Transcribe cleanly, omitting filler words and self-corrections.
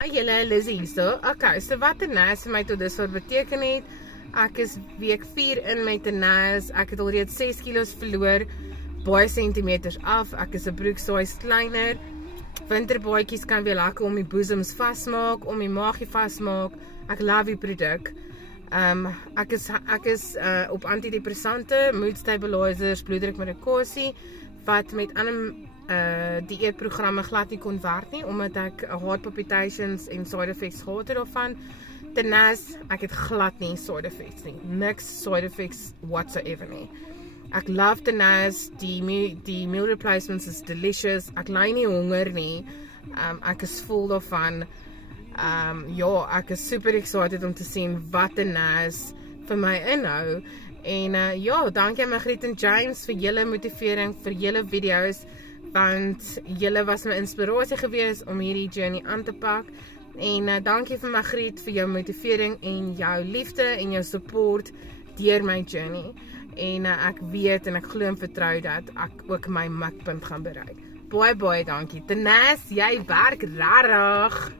Julle, Lizzie hierso. Okay, so wat Tenace vir my tot dusver beteken het, ek is week 4 in met Tenace, ek het alreeds 6 kilos verloor, baie centimeters af, ek is 'n broeksize kleiner, winterbaadjies kan weer lekker om die boezems vasmaak, om die maagie vasmaak, ek love die produk. Ek is op antidepressante, mood stabilizers, bloeddruk medikasie, wat met ander dieetprogramme glad nie kon werk nie, omdat ek heart palpitations en side effects gehad het daarvan. Tenace, ek het glad nie side effects nie, niks side effects whatsoever nie. Ek love Tenace, die meal replacements is delicious, ek ly nie honger nie, ek is vol daarvan. Ja, ek is super excited om te sien wat Tenace vir my inhou. En ja, dankie aan Margriet en James vir julle motivering, vir julle video's, want julle was my inspirasie gewees om hierdie journey aan te pak. En dankie vir Margriet vir jou motivering en jou liefde en jou support deur my journey. En ek weet en ek glo en vertrou dat ek ook my mikpunt gaan bereik. Baie dankie. Tenace, jy werk rarig.